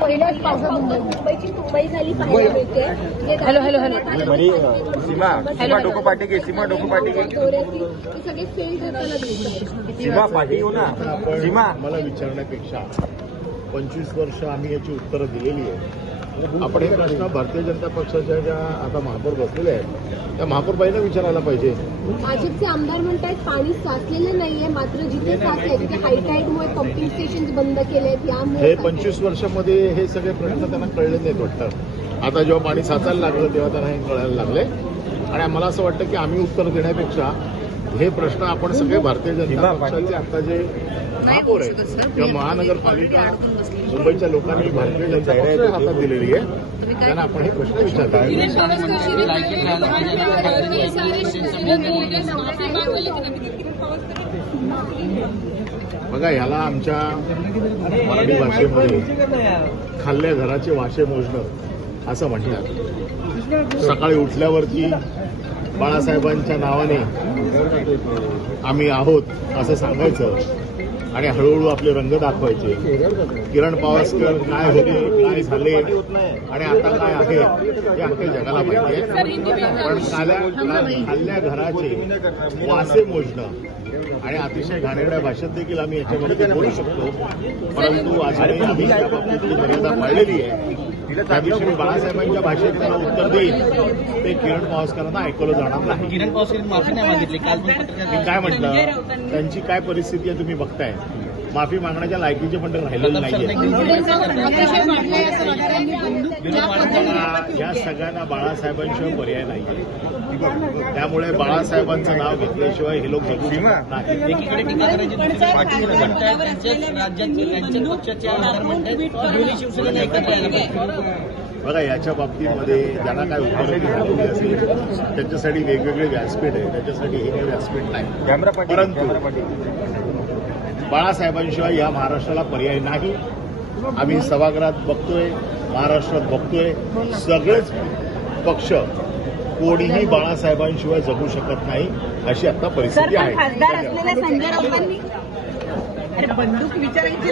पहिल्याच पावसात मुंबई झाली पाहायला मिळते. हॅलो हॅलो हॅलो सीमा डोको पाठी घे, सीमा डोको पाठी घे, सगळे फेल करताना दिसतात. सीमा पाठी येऊ ना. सीमा मला विचारण्यापेक्षा 25 वर्ष आम्ही याची उत्तरं दिलेली आहे. आपण हे प्रश्न भारतीय जनता पक्षाच्या ज्या आता महापौर बसलेले आहेत त्या महापौरबाईंना विचारायला पाहिजे. भाजपचे आमदार म्हणतात पाणी साचलेलं नाहीये, मात्र जिथे साचलंय तिथे हायटाईडमुळे पंपिंग स्टेशन बंद केलेत. यामुळे हे 25 वर्षामध्ये हे सगळे प्रश्न त्यांना कळले नाहीत वाटतं. आता जेव्हा पाणी साचायला लागलं तेव्हा त्यांना हे कळायला लागले. आणि मला असं वाटतं की आम्ही उत्तर देण्यापेक्षा हे प्रश्न आपण सगळे भारतीय जनता पक्षाचे आता जे महापौर आहेत किंवा महानगरपालिका मुंबईच्या लोकांनी भारतीय जनता पक्षाच्या हातात दिलेली आहे त्यांना आपण हे प्रश्न विचारता. बघा, ह्याला आमच्या मराठी भाषेमध्ये खाल्ल्या घराचे वाशे मोजणं असं म्हणतात. सकाळी उठल्यावरती बाळासाहेबांच्या नावाने आम्ही आहोत असं सांगायचं आणि हळूहळू आपले रंग दाखवायचे. किरण पावसकर काय होते, काय झाले आणि आता काय आहे हे अख्ख्या जगाला माहिती आहे. पण खाल्ल्या घराचे वासे मोजणं आणि अतिशय घाणेरड्या भाषेत देखील आम्ही याच्यामध्ये बोलू शकतो. परंतु अजूनही आम्ही त्या बाबतीतली मर्यादा पाळलेली आहे. त्या दिवशी मी बाळासाहेबांच्या भाषेत त्यांना उत्तर देईल ते किरण पावसकरांना ऐकवलं जाणार नाही. किरण पावसकर माफी नाही मागितली काल. मी काय म्हटलं, त्यांची काय परिस्थिती आहे तुम्ही बघताय. माफी मागण्याच्या लायकीचे पण ते राहिलेले नाहीये. या सगळ्यांना बाळासाहेबांशिवाय पर्याय नाहीये. त्यामुळे बाळासाहेबांचं नाव घेतल्याशिवाय हे लोक जगू शकत नाही. एकीकडे टीका करायची राज्याचे पक्षाचे आमदार म्हणतात दोन्ही शिवसेनेने एकत्र यायला पाहिजे. बघा, याच्या बाबतीमध्ये ज्यांना काय उपलब्धी झालेली असेल त्याच्यासाठी वेगवेगळे व्यासपीठ आहे, त्याच्यासाठी हे काही व्यासपीठ नाही. परंतु बाळासाहेबांशिवाय या महाराष्ट्राला पर्याय नाही. आम्ही सभागृहात बघतोय, महाराष्ट्रात बघतोय, सगळेच पक्ष कोणीही बाळासाहेबांशिवाय जगू शकत नाही अशी आता परिस्थिती आहे. खासदार असलेल्या संजय राऊतांनी बंदूक विचारायची